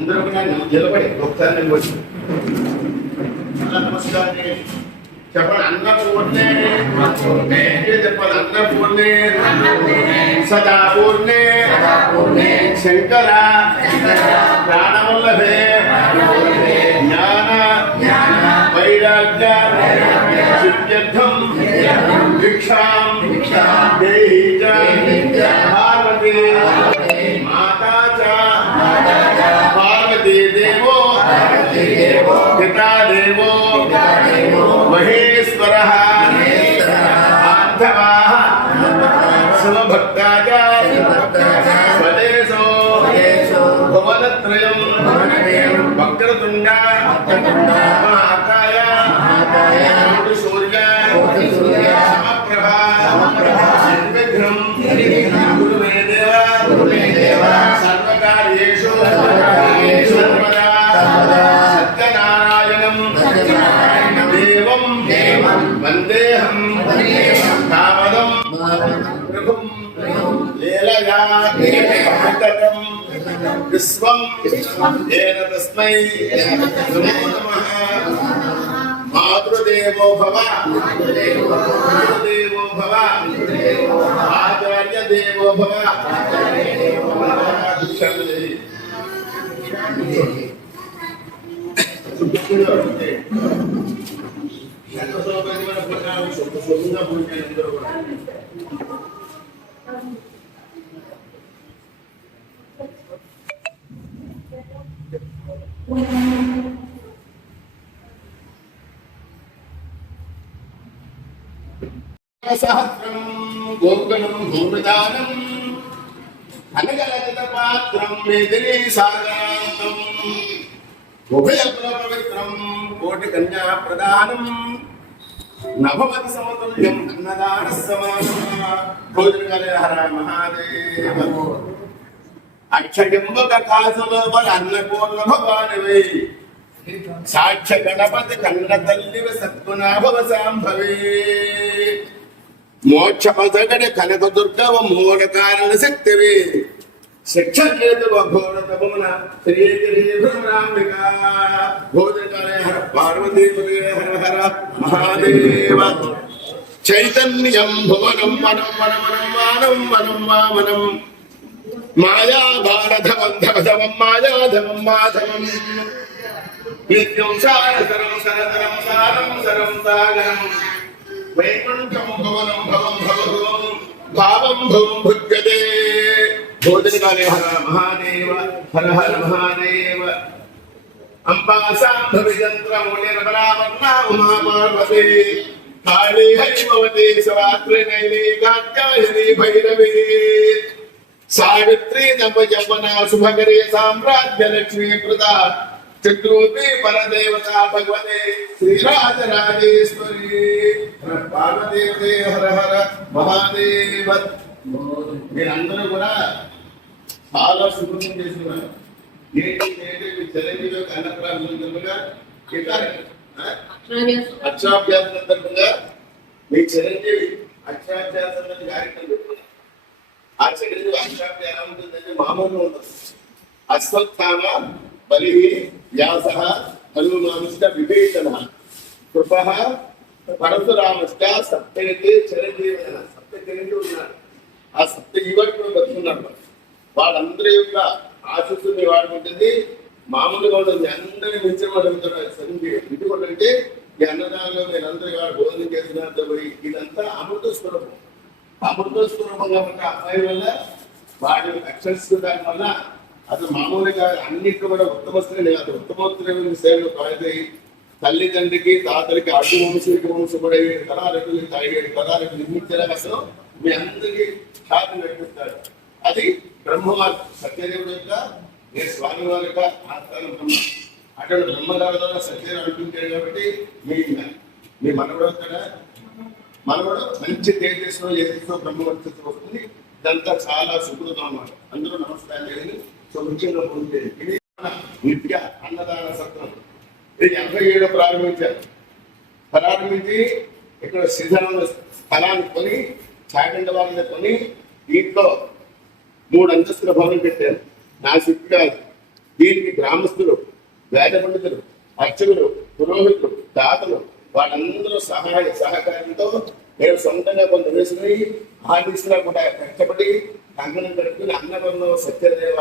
అందరూ కూడా నిలబడి ఒకసారి నిలబడి నమస్కారం చెప్పండి. అన్నపూర్ణే చెప్పాలి. అన్నపూర్ణే సదాపూర్ణే శంకర ప్రాణవల్లభే జ్ఞాన వైరాగ్య సిద్ధ్యర్థం భిక్షాం దేహి చ పార్వతీ మాతా చ పార్వతీ దేవో పితా దేవో మహేశ్వరః ఆర్ధవాః సమభక్తాయ స్వదేశో భువనత్రయం వక్రతుండ మహాకాయ సూర్య సమప్రభా నిర్విఘ్నం కురు మే దేవ సర్వకార్యేషు సర్వదా సత్యనారాయణం దేవం వందేహం తావదం ప్రభుం లీలయా వితతం విశ్వం ఏన తస్మై నమో నమః. మాతృదేవో భవ పితృదేవో భవ ఆచార్య దేవో భవ. సహస్రం గోకులం భూమిదానం అనగలగత పాత్రం మేదినీ సాగరాంతం ఉభయకుల పవిత్రం కోటి కన్యా ప్రదానం నభవతి సమతుల్యం అన్నదాన సమానం. భోజనకాలే హర మహాదేవ. అక్షయంబక కాసులోపల అన్నపూర్ణ భవానివై సాక్ష గణపతి కన్న తల్లివ సత్వనాభవ సాంభవే. మోక్ష పదగడి కనక దుర్గవ మూల కారణ శక్తివే. శిక్షకేతు ఘోర తపమున శ్రీగిరి భ్రమరాంబిక. భోజనకాలే హర పార్వతీపదే హర హర మహాదేవ. చైతన్యం భువనం వనం వనమనం వానం వనం వామనం మాయా భారధవం ధవధవం మాయాధవం మాధవం. నిత్యం సారసరం సరతరం సారం సరం సాగరం వైకుంఠం భవనం భవం భవభువం భావం భవం భుజ్యతే. భోజనకాలే హర మహాదేవ హర హర మహాదేవ. అంబాసాంభవిజంత్రమునిర్బలావర్ణా ఉమా పార్వతీ కాళీ హైమవతి సవాత్రి నైని కాత్యాయని భైరవీ సావిత్రి నవ యవ్వన శుభకరే సామ్రాజ్య లక్ష్మీ ప్రదా చక్రూపి పరదేవత భగవతే శ్రీరాజరాజేశ్వరి పార్వదేవతే హర హర మహాదేవ. మీరందరూ కూడా చాలా శుభ్రం చేస్తున్నారు. ఏంటి చిరంజీవి అన్నప్రాసంగా అక్షరాభ్యాసం సందర్భంగా మీ చిరంజీవి అక్షరాభ్యాసం కార్యక్రమం పెట్టుకున్నారు. ఆ చిరంజీవి అక్షరాభ్యాసం ఎలా ఉంటుందంటే మామూలుగా ఉంటుంది. అశ్వత్థామ బలి వ్యాస హనుమానుష్ట విభీషణ కృప పరశురామష్ట సప్తయతే చిరంజీవి. సప్త చిరంజీవి ఉన్నారు. ఆ సప్త యువటి కూడా బతుకున్నారు. వాళ్ళందరి యొక్క ఆశస్సుని వాడుకుంటుంది. మామూలుగా ఉంటుంది. అందరినీ మించిన వాడు ఎందుకంటే ఈ అన్నదానంలో మీరందరూ వాడు భోజనం చేస్తున్నారు. ఇదంతా అమృత స్వరూపం. అమృత స్వరూపం కాబట్టి అమ్మాయి వల్ల వాడి అక్షరిస్తుదాని వల్ల అసలు మామూలుగా అన్నిటి కూడా ఉత్తమస్తులే కాదు. ఉత్తమోత్తమైన సేవలు కాదు. తల్లిదండ్రికి తాతలకి అడ్డు వంశీకి వంశం కూడా 7 తరాలకు 7 తరాలకు నిర్మించేలా అసలు మీ అందరికీ ఖ్యాతి నడిపిస్తాడు. అది బ్రహ్మవారు సత్యదేవుడు యొక్క ఏ స్వామి వారి యొక్క ఆస్థానం బ్రహ్మ. అక్కడ బ్రహ్మగారు ద్వారా సత్యదేవుడు అనిపించాడు కాబట్టి మీ మనవడు మనవడు మంచి తేజస్సులో ఏదో బ్రహ్మవర్చస్సు వస్తుంది. ఇదంతా చాలా సుకృతం అన్నమాట. అందరూ నమస్కారం చేయండి. సో ముఖ్యంగా పొందే ఇది నిత్య అన్నదాన సత్రం. ఇది 87 ప్రారంభించారు. ప్రారంభించి ఇక్కడ శ్రీధరంలో స్థలాన్ని కొని చాగండ వాళ్ళని కొని దీంట్లో 3 అంతస్తుల భవనం పెట్టారు. నా శక్తి కాదు. దీనికి గ్రామస్తులు, వేద పండితులు, అర్చకులు, పురోహితులు, దాతలు వాళ్ళందరూ సహకారంతో నేను సొంతంగా కొంత వేసుకుని ఆఫీసులో కూడా కష్టపడి కంగనం కట్టుకుని అన్నవరంలో సత్యదేవ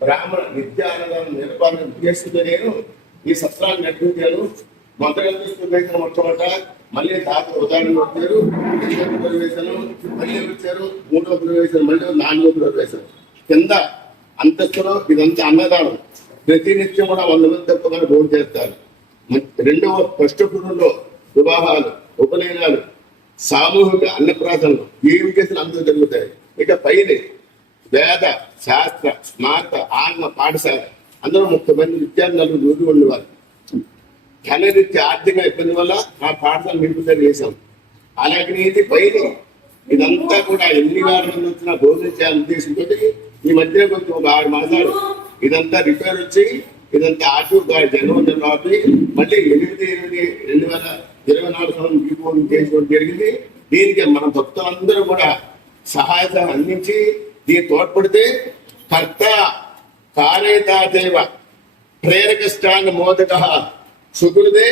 బ్రాహ్మణ విద్యాలయాలను నిర్వహణ ఉద్దేశంతో నేను ఈ సత్రాన్ని నడిపించాను. మొట్టమొదట మళ్ళీ దాతలు ఉదాహరణ వచ్చారు, ప్రవేశం మళ్ళీ వచ్చారు, 3వ ప్రవేశం మళ్ళీ 4వ ప్రవేశం. కింద అంతస్తులో ఇదంతా అన్నదానం. ప్రతినిత్యం కూడా 100 మంది తప్పకుండా భోజనం చేస్తారు. 1వ పురంలో వివాహాలు, ఉపనయనాలు, సామూహిక అన్నప్రాసనలు ఏమి చేసిన అందరూ జరుగుతాయి. ఇక పైన వేద శాస్త్ర స్మార్త ఆత్మ పాఠశాల అందరూ 30 మంది విద్యార్థులు రోజు ఉండేవారు. ధనరీత్య ఆర్థిక ఇబ్బంది వల్ల ఆ పాఠశాల నింపుతారు చేశాం. అలాగే ఇది పైన ఇదంతా కూడా ఎన్ని వేల మంది వచ్చినా భోజనం చేయాలని ఉద్దేశంతో ఈ మధ్య కొంచెం ఒక 6 మాసాలు ఇదంతా రిపేర్ వచ్చి ఇదంతా ఆటో జనవరి ఆపి మళ్ళీ 8/8/2024 దీపం చేసుకోవడం జరిగింది. దీనికి మన భక్తులందరూ కూడా సహాయ అందించి దీన్ని తోడ్పడితే కర్త కార్యతాదేవ ప్రేరకష్టాన్ని మోదక సుకుడిదే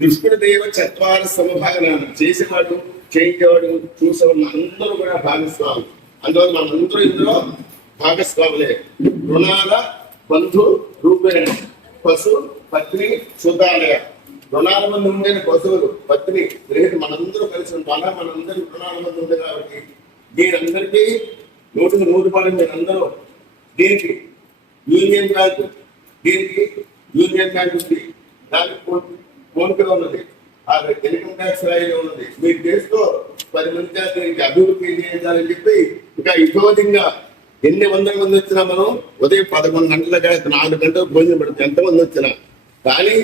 దుష్కుడిదేవ చత్వార సమభాగన చేసేవాడు, చేయించేవాడు, చూసేవాడు అందరూ కూడా భాగస్వామి. అందువల్ల మనందరూ ఇందులో భాగస్వాములే. రుణాల బంధు రూపేణ పశు పత్ని సుతాలయ. రుణాల బంధు ఉండేది పశువులు, పత్ని రేటు మనందరూ కలిసి ఉంటారా. మనందరూ రుణాల బంధు ఉంది కాబట్టి దీనందరికీ 100కి 100 మీరందరూ దీనికి యూనియన్ బ్యాంక్, దీనికి యూనియన్ బ్యాంక్ ఉంది, దానికి ఫోన్పే ఉన్నది, ఆ ఇన్కమ్ ట్యాక్స్ రాయిలో ఉన్నది. మీరు చేస్తూ 10 మంది దీనికి అభివృద్ధి చేయాలని చెప్పి ఇంకా ఇతోదిగా ఎన్ని 100 మంది వచ్చినా మనం ఉదయం 11 గంటలకు 4 గంటలకు భోజనం పెడతాం. ఎంతమంది వచ్చినా కానీ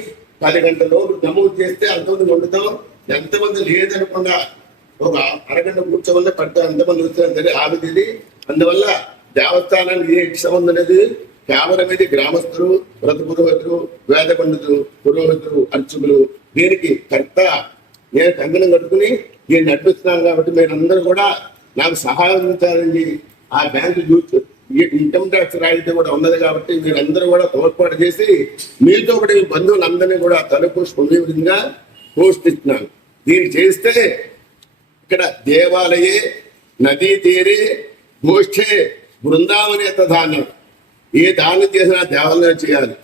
10 గంటల లోపు నమోదు చేస్తే అంతమంది వండుతాం. ఎంతమంది లేదనకుండా ఒక అరగంట కూర్చోవల్ల పడతాం. ఎంతమంది వచ్చినా సరే ఆవిది. అందువల్ల దేవస్థానానికి ఏ సంబంధం అనేది కేవలం ఇది గ్రామస్తులు, వ్రత పురోహితులు, వేద పండితులు, పురోహితులు, అర్చకులు. దీనికి కర్త నేను కంకణం కట్టుకుని దీన్ని నడిపిస్తున్నాను కాబట్టి మీరందరూ కూడా నాకు సహాయం అందించాలని ఆ బ్యాంకు ఇన్కమ్ ట్యాక్స్ రాయితీ కూడా ఉన్నది కాబట్టి మీరందరూ కూడా తోడ్పాటు చేసి మీతో కూడా మీ బంధువులందరినీ కూడా తలుపు విధంగా పోషిస్తున్నాను. దీన్ని చేస్తే ఇక్కడ దేవాలయే నదీ తీరే గోష్ఠే బృందావనే తధాన్యం. ఏ దానం చేసినా దేవాలయం చేయాలి,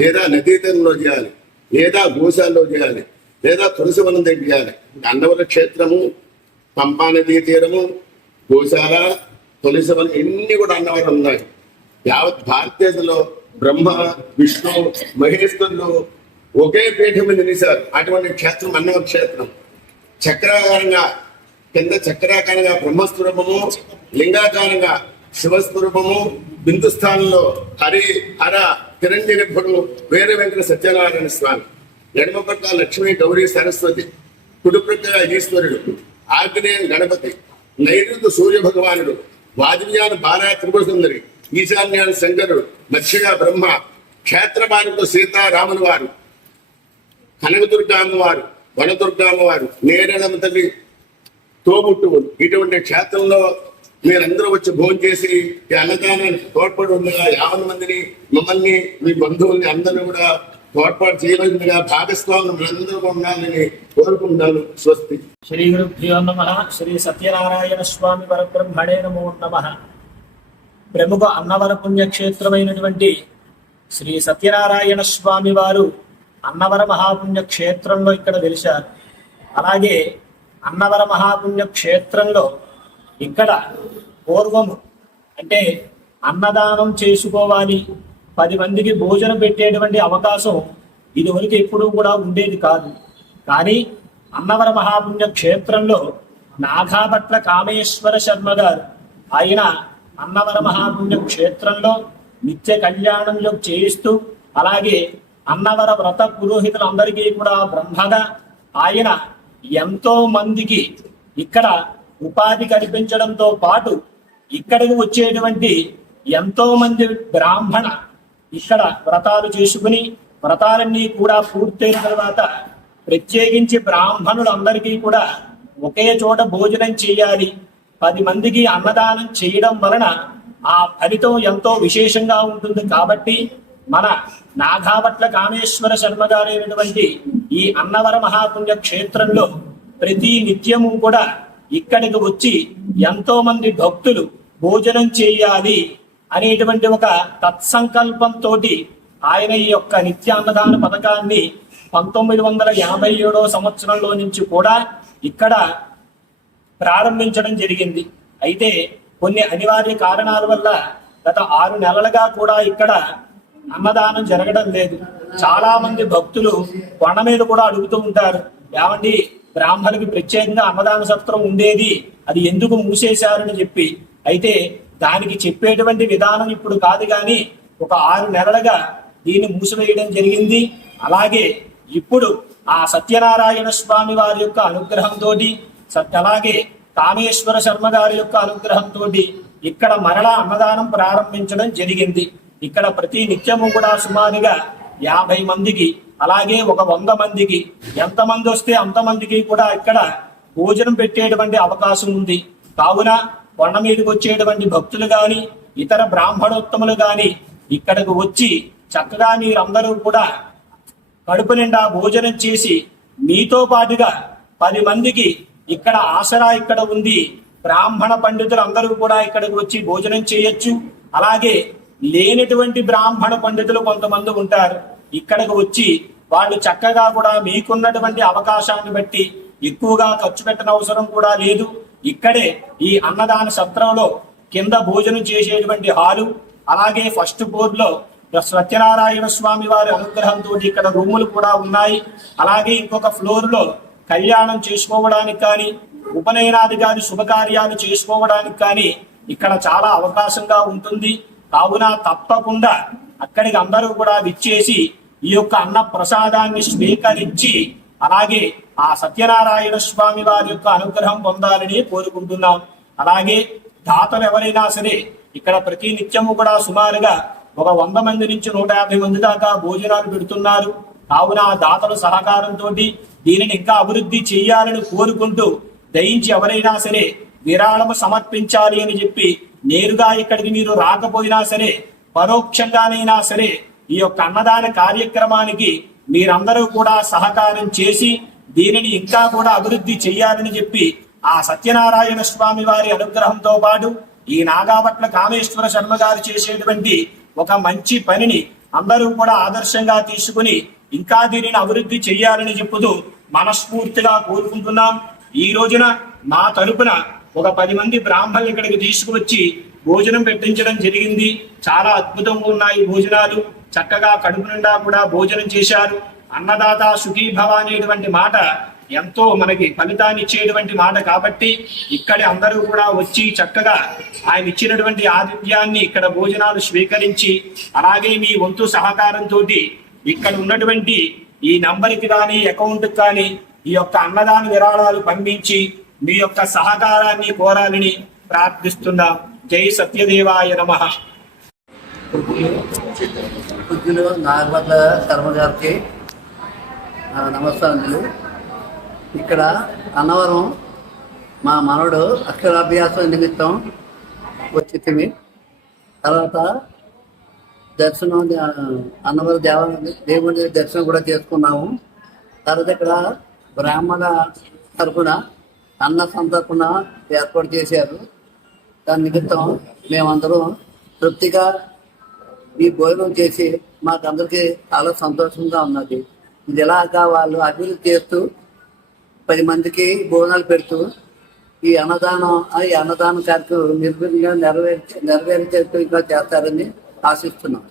లేదా నదీ తీరంలో చేయాలి, లేదా గోశాలలో చేయాలి, లేదా తులసి వనం దగ్గర చేయాలి. అన్నవర క్షేత్రము, పంపా నదీ తీరము, గోశాల, తులసి వనం ఇన్ని కూడా అన్నవరం ఉన్నాయి. యావత్ భారతదేశంలో బ్రహ్మ విష్ణు మహేశ్వరులు ఒకే పీఠం మీద నిలిచారు. అటువంటి క్షేత్రం అన్నవర క్షేత్రం. చక్రాకారంగా కింద చక్రాకారంగా బ్రహ్మస్వరూపము, లింగాకారంగా శివస్వరూపము, బిందు స్థానంలో హరి హర కిరణ్య గర్భుడు వీర వెంకట సత్యనారాయణ స్వామి, ఎడమ పక్క లక్ష్మీ గౌరీ సరస్వతి, కుడి ప్రక్క ఈశ్వరుడు, ఆగ్నేయ గణపతి, నైరుతి సూర్య భగవానుడు, వాదివ్యాన బాలా త్రిపుర సుందరి, ఈశాన్యాన శంకరుడు, మత్స్యగా బ్రహ్మ, క్షేత్ర భారత సీతారాముల వారు, కనకదుర్గామ్మ వారు, వనదుర్గామ్మ వారు, నేరేడమ్మ తల్లి తోబుట్టువులు. ఇటువంటి క్షేత్రంలో మీరందరూ వచ్చి భోజనం చేసి ఈ అన్నదానానికి తోడ్పడి ఉండగా 50 మందిని మిమ్మల్ని మీ బంధువుల్ని అందరూ కూడా తోడ్పాటు చేయవలసిందిగా భాగస్వాములు మీరందరూ ఉండాలని కోరుకుంటున్నాను. స్వస్తి. శ్రీ గురుభ్యో నమః. శ్రీ సత్యనారాయణ స్వామి పరబ్రహ్మణే నమో నమః. ప్రముఖ అన్నవర పుణ్యక్షేత్రమైనటువంటి శ్రీ సత్యనారాయణ స్వామి వారు అన్నవర మహాపుణ్య క్షేత్రంలో ఇక్కడ వెలిశారు. అలాగే అన్నవర మహాపుణ్య క్షేత్రంలో ఇక్కడ పూర్వము అంటే అన్నదానం చేసుకోవాలి, 10 మందికి భోజనం పెట్టేటువంటి అవకాశం ఇదివరకు ఎప్పుడూ కూడా ఉండేది కాదు. కానీ అన్నవర మహాపుణ్య క్షేత్రంలో నాగాభట్ల కామేశ్వర శర్మ గారు ఆయన అన్నవర మహాపుణ్య క్షేత్రంలో నిత్య కళ్యాణంలో చేయిస్తూ అలాగే అన్నవర వ్రత పురోహితులందరికీ కూడా బ్రహ్మగా ఆయన ఎంతో మందికి ఇక్కడ ఉపాధి కల్పించడంతో పాటు ఇక్కడికి వచ్చేటువంటి ఎంతో మంది బ్రాహ్మణ ఇక్కడ వ్రతాలు చేసుకుని వ్రతాలన్నీ కూడా పూర్తయిన తర్వాత ప్రత్యేకించి బ్రాహ్మణులందరికీ కూడా ఒకే చోట భోజనం చేయాలి, 10 మందికి అన్నదానం చేయడం వలన ఆ ఫలితం ఎంతో విశేషంగా ఉంటుంది. కాబట్టి మన నాగాభట్ల కామేశ్వర శర్మ గారైనటువంటి ఈ అన్నవర మహాపుణ్య క్షేత్రంలో ప్రతి నిత్యము కూడా ఇక్కడికి వచ్చి ఎంతో మంది భక్తులు భోజనం చేయాలి అనేటువంటి ఒక తత్సంకల్పంతో ఆయన ఈ యొక్క నిత్యాన్నదాన పథకాన్ని 1957వ సంవత్సరంలో నుంచి కూడా ఇక్కడ ప్రారంభించడం జరిగింది. అయితే కొన్ని అనివార్య కారణాల వల్ల గత 6 నెలలుగా కూడా ఇక్కడ అన్నదానం జరగడం లేదు. చాలా మంది భక్తులు కొండ మీద కూడా అడుగుతూ ఉంటారు, ఏమండి బ్రాహ్మణులకి ప్రత్యేకంగా అన్నదాన సత్రం ఉండేది, అది ఎందుకు మూసేశారని చెప్పి. అయితే దానికి చెప్పేటువంటి విధానం ఇప్పుడు కాదు, కానీ ఒక 6 నెలలుగా దీన్ని మూసివేయడం జరిగింది. అలాగే ఇప్పుడు ఆ సత్యనారాయణ స్వామి వారి యొక్క అనుగ్రహంతో, అలాగే కామేశ్వర శర్మ గారి యొక్క అనుగ్రహంతో ఇక్కడ మరలా అన్నదానం ప్రారంభించడం జరిగింది. ఇక్కడ ప్రతి నిత్యము కూడా సుమారుగా 50 మందికి, అలాగే ఒక 100 మందికి, ఎంతమంది వస్తే అంతమందికి కూడా ఇక్కడ భోజనం పెట్టేటువంటి అవకాశం ఉంది. కావున కొండ మీదకి వచ్చేటువంటి భక్తులు గాని ఇతర బ్రాహ్మణోత్తములు గాని ఇక్కడకు వచ్చి చక్కగా మీరందరూ కూడా కడుపు నిండా భోజనం చేసి మీతో పాటుగా 10 మందికి ఇక్కడ ఆసరా ఇక్కడ ఉంది. బ్రాహ్మణ పండితులు అందరూ కూడా ఇక్కడికి వచ్చి భోజనం చేయొచ్చు. అలాగే లేనటువంటి బ్రాహ్మణ పండితులు కొంతమంది ఉంటారు, ఇక్కడికి వచ్చి వాళ్ళు చక్కగా కూడా మీకున్నటువంటి అవకాశాన్ని బట్టి ఎక్కువగా ఖర్చు పెట్టిన అవసరం కూడా లేదు. ఇక్కడే ఈ అన్నదాన సత్రంలో కింద భోజనం చేసేటువంటి హాలు, అలాగే ఫస్ట్ ఫ్లోర్ లో సత్యనారాయణ స్వామి వారి అనుగ్రహంతో ఇక్కడ రూములు కూడా ఉన్నాయి. అలాగే ఇంకొక ఫ్లోర్ లో కళ్యాణం చేసుకోవడానికి కానీ ఉపనయనాది గారి శుభకార్యాలు చేసుకోవడానికి కానీ ఇక్కడ చాలా అవకాశంగా ఉంటుంది. కావున తప్పకుండా అక్కడికి అందరూ కూడా విచ్చేసి ఈ యొక్క అన్న ప్రసాదాన్ని స్వీకరించి అలాగే ఆ సత్యనారాయణ స్వామి వారి యొక్క అనుగ్రహం పొందాలని కోరుకుంటున్నాం. అలాగే దాతలు ఎవరైనా సరే ఇక్కడ ప్రతి నిత్యము కూడా సుమారుగా ఒక 100 మంది నుంచి 150 మంది దాకా భోజనాలు పెడుతున్నారు. కావున ఆ దాతల సహకారంతో దీనిని ఇంకా అభివృద్ధి చేయాలని కోరుకుంటూ దయించి ఎవరైనా సరే విరాళము సమర్పించాలి అని చెప్పి నేరుగా ఇక్కడికి మీరు రాకపోయినా సరే పరోక్షంగానైనా సరే ఈ యొక్క అన్నదాన కార్యక్రమానికి మీరందరూ కూడా సహకారం చేసి దీనిని ఇంకా కూడా అభివృద్ధి చేయాలని చెప్పి ఆ సత్యనారాయణ స్వామి వారి అనుగ్రహంతో పాటు ఈ నాగాభట్ల కామేశ్వర శర్మ గారు చేసేటువంటి ఒక మంచి పనిని అందరూ కూడా ఆదర్శంగా తీసుకుని ఇంకా దీనిని అభివృద్ధి చేయాలని చెప్పుతూ మనస్ఫూర్తిగా కోరుకుంటున్నాం. ఈ రోజున మా తరపున ఒక 10 మంది బ్రాహ్మణులు ఇక్కడికి తీసుకువచ్చి భోజనం పెట్టించడం జరిగింది. చాలా అద్భుతంగా ఉన్నాయి భోజనాలు, చక్కగా కడుపు నిండా కూడా భోజనం చేశారు. అన్నదాత సుఖీభవ అనేటువంటి మాట ఎంతో మనకి ఫలితాన్ని ఇచ్చేటువంటి మాట కాబట్టి ఇక్కడి అందరూ కూడా వచ్చి చక్కగా ఆయన ఇచ్చినటువంటి ఆతిథ్యాన్ని ఇక్కడ భోజనాలు స్వీకరించి అలాగే మీ వంతు సహకారంతో ఇక్కడ ఉన్నటువంటి ఈ నంబర్కి కానీ అకౌంట్కి కానీ ఈ యొక్క అన్నదాన విరాళాలు పంపించి మీ యొక్క సహకారాన్ని కోరాలని ప్రార్థిస్తున్నాం. జై సత్యదేవాయ నమః. పూజ్యులు నాగభట్ల శర్మ గారికి నమస్కారములు. ఇక్కడ అన్నవరం మా మనవడు అక్షరాభ్యాసం నిమిత్తం వచ్చి తర్వాత దర్శనం అన్నవరం దేవుడి దర్శనం కూడా చేసుకున్నాము. తర్వాత ఇక్కడ బ్రాహ్మణ తరపున అన్న సంతర్పణ ఏర్పాటు చేశారు. దాని నిమిత్తం మేమందరం తృప్తిగా ఈ భోజనం చేసి మాకందరికీ చాలా సంతోషంగా ఉన్నది. ఇది ఎలాగా వాళ్ళు అభివృద్ధి చేస్తూ 10 మందికి భోజనాలు పెడుతూ ఈ అన్నదాన కార్యక్రమం నిర్విఘ్నంగా నెరవేర్చేట్టు ఇంకా చేస్తారని ఆశిస్తున్నాం.